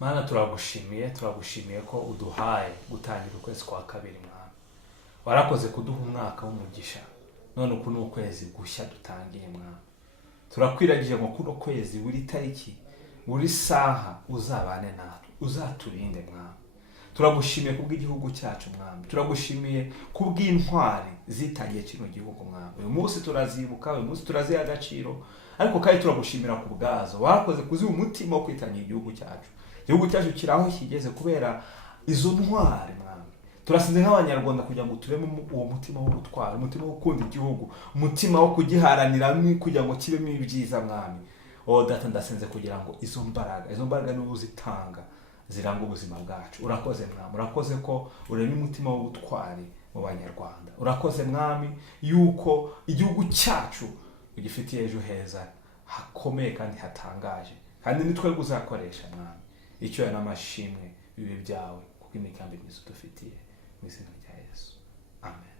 Mana turagushimiye ko uduhaye gutangira ukwezi kwa kabiri mwana. Warakoze kuduha umwaka w'umugisha. None uku ni ukwezi gushya dutangiye mwana. Turakwiragije ngo kuno kwezi buri tariki, buri saha uzabane natwe, uzaturinde mwana. Turagushimiye kubw'igihugu cyacu mwana. Turagushimiye kubw'intwari zitangiye kino gihugu mwana. Uyu munsi turazibuka, uyu munsi turaziha agaciro, ariko kandi turagushimira kubwazo. Warakoze kuziha umutima wo kwitangira igihugu cyacu. Igihugu cyacu kiraho kigeze kubera izo ntwari mwana. Turasinze nk'abanyarwanda kugira ngo tureme uwo mutima wo gutwara, umutima wo gukunda igihugu, umutima wo kugiharanira kugira ngo kibemo ibyiza mwami. Data ndasenze kugira ngo izo mbaraga niwe uzitanga ziranga ubuzima bwacu. Urakoze mwami, urakoze ko uremye umutima w'ubutwari mu banyarwanda. Urakoze mwami yuko igihugu cyacu ugifitiye ejo heza hakomeye kandi hatangaje, kandi nitwe uzakoresha mwami. Icyo n'amashimwe bibe byawe kuko imigambi myiza dufitiye mu izina rya Yesu. Amen.